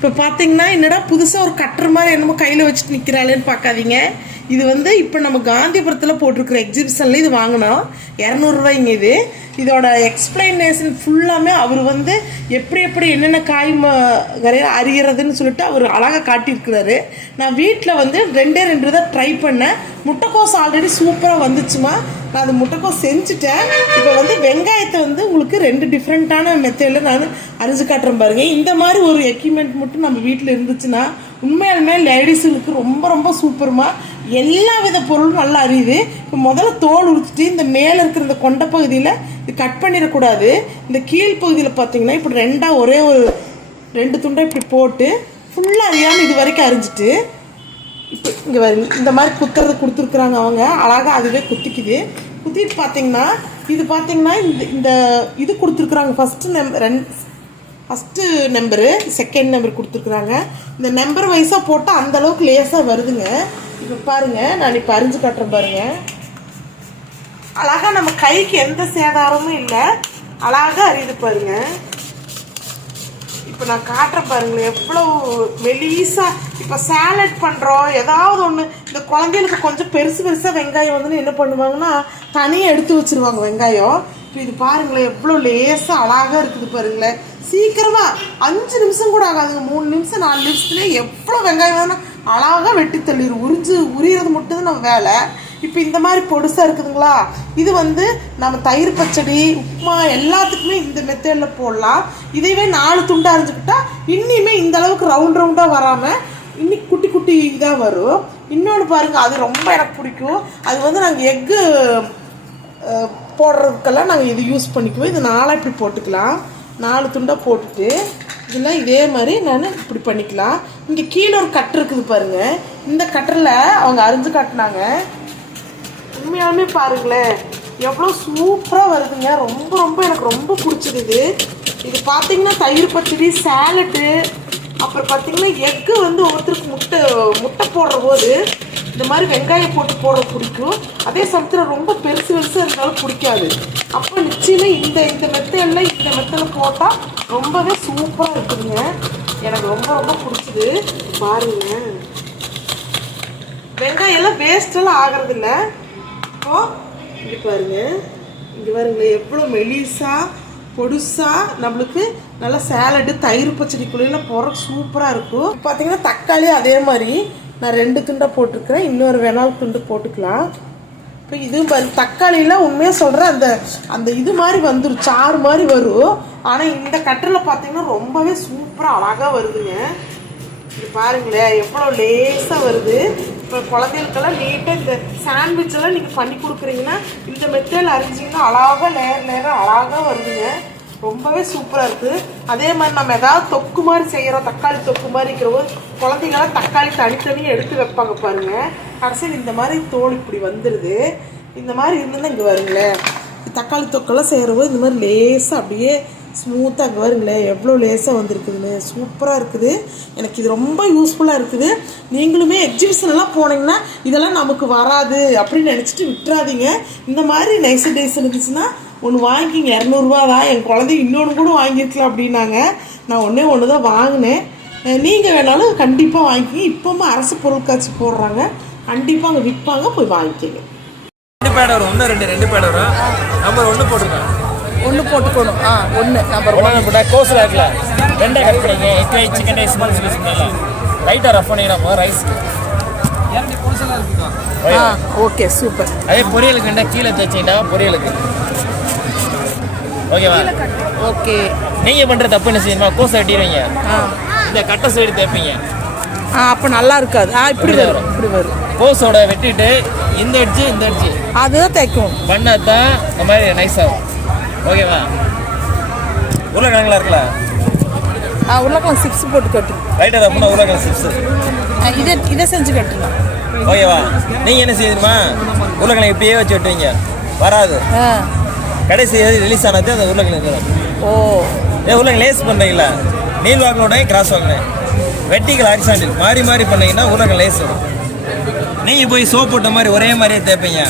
இப்போ பார்த்தீங்கன்னா என்னடா புதுசாக ஒரு கட்டுற மாதிரி என்னமோ கையில் வச்சுட்டு நிற்கிறாளேன்னு பார்க்காதீங்க இது வந்து இப்போ நம்ம காந்திபுரத்தில் போட்டிருக்கிற எக்ஸிபிஷனில் இது வாங்கினோம். இரநூறுவாய்ங்க இது. இதோட எக்ஸ்பிளனேஷன் ஃபுல்லாமே அவர் வந்து எப்படி எப்படி என்னென்ன காய் கரையை அறிகிறதுன்னு சொல்லிட்டு அவர் அழகாக காட்டியிருக்கிறாரு. நான் வீட்டில் வந்து ரெண்டே ரெண்டு தான் ட்ரை பண்ணேன். முட்டைக்கோஸ் ஆல்ரெடி சூப்பராக வந்துச்சுமா. நான் அது முட்டைக்கோஸ் செஞ்சுட்டேன். இப்போ வந்து வெங்காயத்தை வந்து உங்களுக்கு ரெண்டு டிஃப்ரெண்ட்டான மெத்தடில் நான் அரிஞ்சு காட்டுறேன் பாருங்க. இந்த மாதிரி ஒரு எக்யூப்மெண்ட் மட்டும் நம்ம வீட்டில் இருந்துச்சுன்னா உண்மையாலுமே லேடிஸுங்களுக்கு ரொம்ப ரொம்ப சூப்பருமா எல்லா வித பொருளும் நல்லா அறியுது இப்போ முதல்ல தோல் உரிச்சிட்டு இந்த மேலே இருக்கிற இந்த கொண்ட பகுதியில் இது கட் பண்ணிடக்கூடாது. இந்த கீழ் பகுதியில் பார்த்தீங்கன்னா இப்படி ரெண்டாக ஒரே ஒரு ரெண்டு துண்டை இப்படி போட்டு ஃபுல்லாக அறியாமல் இது வரைக்கும் அரிஞ்சிட்டு இப்போ இங்கே வரு இந்த மாதிரி குத்துறது கொடுத்துருக்குறாங்க அவங்க. அழகாக அதுவே குத்திக்குது. குத்திட்டு பார்த்தீங்கன்னா இது பார்த்தீங்கன்னா இந்த இந்த இது கொடுத்துருக்குறாங்க. ஃபஸ்ட்டு நம் ரெண்டு ஃபஸ்ட்டு நம்பரு செகண்ட் நம்பர் கொடுத்துருக்குறாங்க. இந்த நம்பர் வைஸாக போட்டால் அந்த அளவுக்கு லேசாக வருதுங்க. இப்போ பாருங்கள் நான் இப்போ அறிஞ்சு காட்டுறேன் பாருங்கள் அழகாக நம்ம கைக்கு எந்த சேதாரமும் இல்லை. அழகாக அறியுது பாருங்கள் இப்போ நான் காட்டுறேன் பாருங்களேன் எவ்வளோ மெலீஸாக இப்போ சேலட் பண்ணுறோம் ஏதாவது ஒன்று இந்த குழந்தைகளுக்கு கொஞ்சம் பெருசு பெருசாக வெங்காயம் வந்து என்ன பண்ணுவாங்கன்னா தனியாக எடுத்து வச்சிருவாங்க வெங்காயம். இப்போ இது பாருங்களேன் எவ்வளோ லேசாக அழகாக இருக்குது பாருங்களேன். சீக்கிரமாக அஞ்சு நிமிஷம் கூட ஆகாதுங்க. மூணு நிமிஷம் நாலு நிமிஷத்துலேயே எவ்வளோ வெங்காயம் வேணும் அழகாக வெட்டி தள்ளிடு உறிஞ்சு உரியறது மட்டும் தான் நம்ம வேலை. இப்போ இந்த மாதிரி பொடுசாக இருக்குதுங்களா? இது வந்து நம்ம தயிர் பச்சடி உப்புமா எல்லாத்துக்குமே இந்த மெத்தடில் போடலாம். இதையவே நாலு துண்டாக அரைஞ்சிக்கிட்டா இன்னிமே இந்த அளவுக்கு ரவுண்ட் ரவுண்டாக வராமல் இன்னைக்கு குட்டி குட்டி இதாக வரும். இன்னொன்று பாருங்கள் அது ரொம்ப எனக்கு பிடிக்கும். அது வந்து நாங்கள் எக்கு போடுறதுக்கெல்லாம் நாங்கள் இது யூஸ் பண்ணிக்குவோம். இது நாளாக இப்படி போட்டுக்கலாம். நாலு துண்டாக போட்டுட்டு இதெல்லாம் இதே மாதிரி நான் இப்படி பண்ணிக்கலாம். இங்கே கீழே ஒரு கட்டு இருக்குது பாருங்கள் இந்த கட்டரில் அவங்க அரிஞ்சு காட்டினாங்க. உண்மையாலுமே பாருங்களேன் எவ்வளோ சூப்பராக வருதுங்க. ரொம்ப ரொம்ப எனக்கு ரொம்ப பிடிச்சிருக்குது இது. பார்த்தீங்கன்னா தயிர் பச்சடி சேலட்டு அப்புறம் பார்த்தீங்கன்னா எக்கு வந்து ஒவ்வொருத்தருக்கு முட்டை முட்டை போடுற போது இந்த மாதிரி வெங்காயம் போட்டு போட பிடிக்கும். அதே சமயத்தில் ரொம்ப பெருசு பெருசாக இருந்தாலும் பிடிக்காது. அப்போ நிச்சயமா இந்த இந்த மெத்தடில் இந்த மெத்தடில் போட்டால் ரொம்பவே சூப்பராக இருக்குதுங்க. எனக்கு ரொம்ப ரொம்ப பிடிச்சது. பாருங்க. வெங்காயம் எல்லாம் வேஸ்டெல்லாம் ஆகிறது இல்லை இப்போ இங்கே பாருங்க. இங்கே பாருங்களேன் எவ்வளோ மெலிசாக பொடுசாக நம்மளுக்கு நல்லா சேலடு தயிர் பச்சடி பச்சடிக்குள்ளே போகிற சூப்பராக இருக்கும். பார்த்தீங்கன்னா தக்காளி அதே மாதிரி. நான் ரெண்டு துண்டை போட்டிருக்கிறேன் இன்னொரு வேணால் துண்டு போட்டுக்கலாம். இப்போ இதுவும் தக்காளியெலாம் உண்மையாக சொல்கிறேன் அந்த அந்த இது மாதிரி வந்துடும் சாறு மாதிரி வரும் ஆனால் இந்த கட்டில் பார்த்தீங்கன்னா ரொம்பவே சூப்பராக அழகாக வருதுங்க. இது பாருங்களேன் எவ்வளோ லேசாக வருது. இப்போ குழந்தைகளுக்கெல்லாம் நீட்டாக இந்த சாண்ட்விச் எல்லாம் நீங்கள் பண்ணி கொடுக்குறீங்கன்னா இந்த மெத்தேல் அரிஞ்சிங்கன்னா அழகாக லேயர் நேரம் அழகாக வருதுங்க. ரொம்பவே சூப்பராக இருக்குது அதே மாதிரி நம்ம ஏதாவது தொக்கு மாதிரி செய்கிறோம் தக்காளி தொக்கு மாதிரி இருக்கிறவங்க குழந்தைங்களாம் தக்காளி தனித்தனியாக எடுத்து வைப்பாங்க பாருங்க. கடைசியில் இந்த மாதிரி தோல் இப்படி வந்துடுது இந்த மாதிரி இருந்ததுன்னா இங்கே வருங்களேன். தக்காளி தொக்கெல்லாம் செய்கிறபோது இந்த மாதிரி லேசாக அப்படியே ஸ்மூத்தாக அங்கே வருங்களேன். எவ்வளோ லேசாக வந்திருக்குதுன்னு. சூப்பராக இருக்குது. எனக்கு இது ரொம்ப யூஸ்ஃபுல்லாக இருக்குது. நீங்களுமே எக்ஸிபிஷன்லாம் போனீங்கன்னா இதெல்லாம் நமக்கு வராது அப்படின்னு நினச்சிட்டு விட்டுறாதீங்க. இந்த மாதிரி நைஸ் டேஸ் இருந்துச்சுன்னா ஒன்று வாங்கிக்கிங்க. இரநூறுவா தான் என் குழந்தை இன்னொன்று கூட வாங்கியிருக்கலாம் அப்படின்னாங்க. நான் ஒன்றே ஒன்று தான் வாங்கினேன். நீங்கள் வேணாலும் கண்டிப்பாக வாங்கிக்கிங்க. இப்போவும் அரசு பொருட்காட்சி போடுறாங்க. கண்டிப்பாக அங்கே விற்பாங்க போய் வாங்கிக்கிங்க. ரெண்டு பேட் வரும். ஒன்று ரெண்டு ரெண்டு பேட் வரும். நம்பர் ஒன்று போட்டுருக்கேன் ஒன்று போட்டுக்கணும். ஆ ஒன்று நம்பர் ஒன்று போட்டால் கோஸில் இருக்குல்ல. ரெண்டே கட் பண்ணிங்க egg rice chicken rice spice பண்ணலாம் லைட்டாக ரஃப் பண்ணிக்கிறோம் ரைஸ் ஆ ஓகே சூப்பர் அதே பொரியலுக்குண்டா கீழே தைச்சிங்கன்னா பொரியலுக்கு. ஓகேவா ஓகே நீங்கள் பண்ணுற தப்பு என்ன செய்யணுமா? கோஸை வெட்டிடுவீங்க. ஆ. இந்த கட்டை சைடு தைப்பீங்க ஆ அப்போ நல்லா இருக்காது. ஆ இப்படி வரும் இப்படி வரும். கோஸோட வெட்டிட்டு இந்த அடிச்சு இந்த அடிச்சு அதுதான் தைக்கும் பண்ணால் தான் இந்த மாதிரி நைஸ் ஆகும் ஓகேவா உருளைக்கிழங்குலாம் இருக்குல்ல? ஆ உருளைக்கிழங்கு சிப்ஸ் போட்டு கட்டு. லைட்டாக ரஃப்னா உருளைக்கிழங்கு சிப்ஸ் இதை இதை செஞ்சு கட்டணும். ஓகேவா நீங்கள் என்ன செய்யணுமா? உருளைக்கிழங்கு இப்படியே வச்சு வெட்டுவீங்க. வராது. கடைசி ரிலீஸ் ஆனது அந்த உருளைக்கிழங்கு ஓ. ஏ உருளைக்கிழங்கு லேஸ் பண்ணுறீங்களா நீல் வாக்கினோடனே கிராஸ் வாங்கினேன் வெட்டிக்கல் ஹரிசாண்டில் மாறி மாறி பண்ணீங்கன்னா உருளைக்கிழங்கு லேஸ் வரும். நீங்கள் போய் சோப் போட்ட மாதிரி ஒரே மாதிரியே தேய்ப்பீங்க.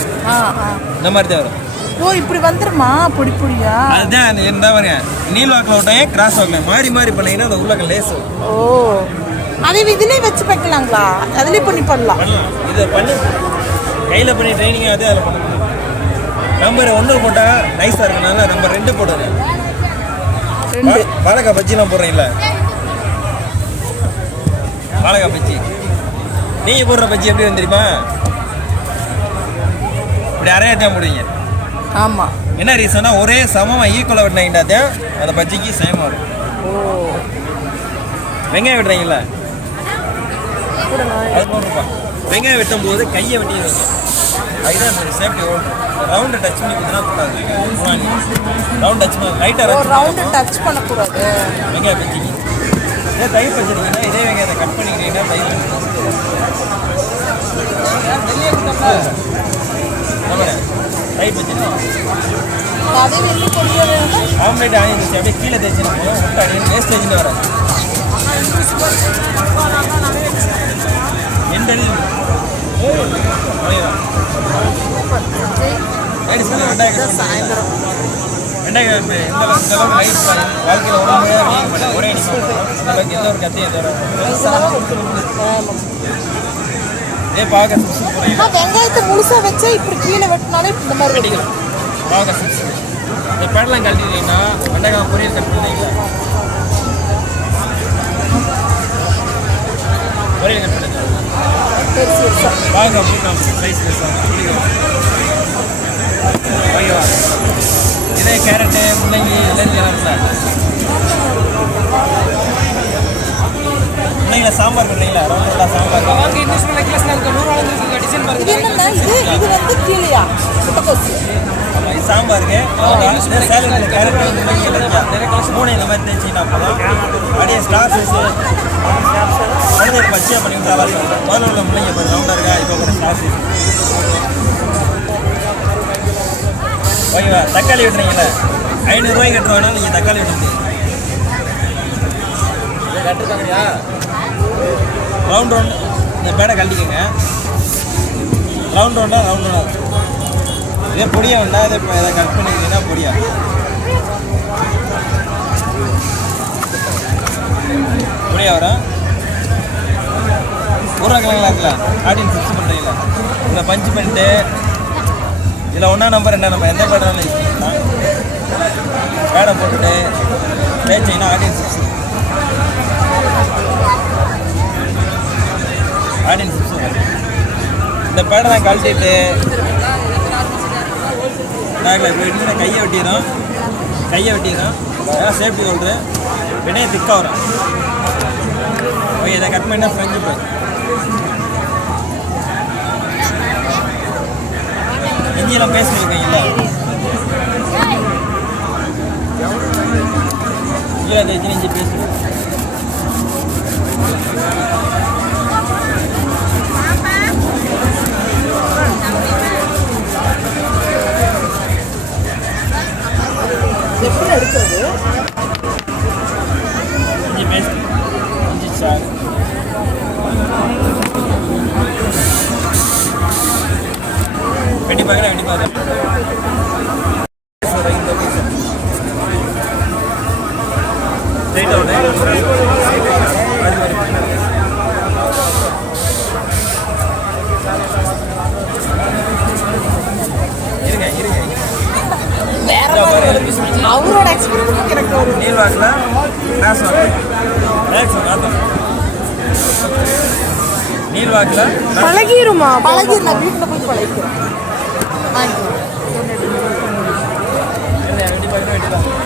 இந்த மாதிரி தான் வரும். ஓ இப்படி வந்துருமா? பொடி பொடியா? அதுதான் என்ன பாருங்க நீல் வாக்கில் விட்டேன் கிராஸ் வாக்கில் மாறி மாறி பண்ணீங்கன்னா அந்த உள்ளக்க லேஸ் ஓ. அதை இதுலயே வச்சு வைக்கலாங்களா? அதுலயே பண்ணி பண்ணலாம். பண்ணலாம். இதை பண்ணி கையில் பண்ணி ட்ரைனிங் ஆகுது அதில் பண்ண முடியும் நம்பர் ஒன்று போட்டால் நைஸாக இருக்கனால நம்பர் ரெண்டு போடுறது ரெண்டு. வாழைக்காய் பஜ்ஜிலாம் போடுறீங்களா? வாழைக்காய் பஜ்ஜி. நீங்கள் போடுற பஜ்ஜி எப்படி வந்து தெரியுமா? இப்படி அரையாட்டம் போடுவீங்க. ஆமா. என்ன ரீசன்னா ஒரே சமமாக ஈக்குவலாக விட்டினீங்கன்னா தான் அந்த பஜ்ஜிக்கு சேமாக இருக்கும் ஓ வெங்காயம் விடுறீங்களா வெங்காயம் வெட்டும் போது கையை வெட்டிடுவீங்க அதுதான் அந்த சேஃப்டி ஓடும் ரவுண்டு டச் பண்ணி கொடுத்தா கூடாது ரவுண்ட் டச் பண்ணி லைட்டாக ரவுண்டு டச் பண்ணக்கூடாது. வெங்காயம் பஜ்ஜிக்கு இதே தயிர் வச்சுருக்கீங்கன்னா இதே வெங்காயத்தை கட் பண்ணிக்கிட்டீங்கன்னா தயிர் தயிர் வேணும்னா ஆம்லேட் ஆகிருந்துச்சு அப்படியே கீழே தேய்ச்சிட்டு போகும் முட்டை அடி வேஸ்டேஜ்னு வராது. வெங்காயம் சாயந்தரம் வெங்காயம் எந்த லைஃப் வாழ்க்கையில் ஒரே எந்த ஒரு கத்தையும் எந்த பார்க்க வெங்காயத்தை முழுசா வச்சா இப்படி கீழே வெட்டினாலே இந்த மாதிரி வெடிக்கும். பார்க்க இந்த பேடெல்லாம் கழட்டிட்டீங்கன்னா வெண்டைக்காய் பொரியல் கட்டுறீங்களா பெருசு பெருசா வாங்க அப்படின்னு சைஸ் ஓகேவா இதே கேரட்டு முள்ளங்கி எல்லாத்தையும் சார் முள்ளங்கில சாம்பார் பண்ணுறீங்களா ரவுண்டா சாம்பார் இது என்னன்னா இது இது வந்து கீழையா முட்டைக்கோசு சாம்பாருக்கு மூணு இந்த மாதிரி தேய்ச்சிங்கன்னா போதும் அப்படியே ஸ்டார் சைஸ் குழந்தைக்கு பச்சையாக பண்ணி வரும். முதல்ல உள்ள முள்ளங்கி பாரு ரவுண்டாக இருக்கா? இப்போ கூட ஸ்டார் சைஸ் ஓகேவா தக்காளி விட்டுறீங்களே ஐநூறுரூவாய்க்கு கட்டுறோம்னா நீங்கள் தக்காளி விட முடியும் கட்டுருக்காங்கயா ரவுண்ட் ரவுண்ட் இந்த பேடை கழட்டிக்கோங்க. ரவுண்ட் ரவுண்டாக ரவுண்ட் ரவுண்டாக இதே பொடியா வேண்டாம் இதே இப்போ இதை கட் பண்ணிக்கிட்டீங்கன்னா பொடியா. பொடியா வரும். உருளைக்கிழங்குலாம் இருக்கலாம் ஆடியன்ஸ் ஃபிக்ஸ் பண்ணுறீங்களா இதில் பஞ்சு பண்ணிட்டு இதில் ஒன்றா நம்பர் என்ன? நம்ம எந்த பேடாலும் பண்ணலாம் பேடை போட்டுட்டு பேச்சிங்கன்னா ஆடியன்ஸ் ஃபிக்ஸ் ஆடியன்ஸ் இந்த பேடை தான் கழட்டிட்டு பேக்கில் இப்போ கையை வெட்டிடுறோம் கையை வெட்டிடுறோம் ஏன்னா சேஃப்டி ஹோல்டு வெண்ணையை திக்காக வரும். ஓகே இதை கட் பண்ணால் ஃப்ரெஞ்சு போய். இஞ்சியெல்லாம் பேஸ்ட் இல்லை அதை இஞ்சி இஞ்சி வெட்டி பார்க்கலாம் வெட்டி பார்க்கலாம் அவுட் அவரோட எக்ஸ்பீரியன்ஸ் எனக்கு ஒரு நீல் வாக்கில் கிராஸ் வாக்கில் நீல் பழகிருமா? பழகிருந்தா வீட்டில் போய் பழகிக்கிறேன் வெட்டி பார்க்கலாம்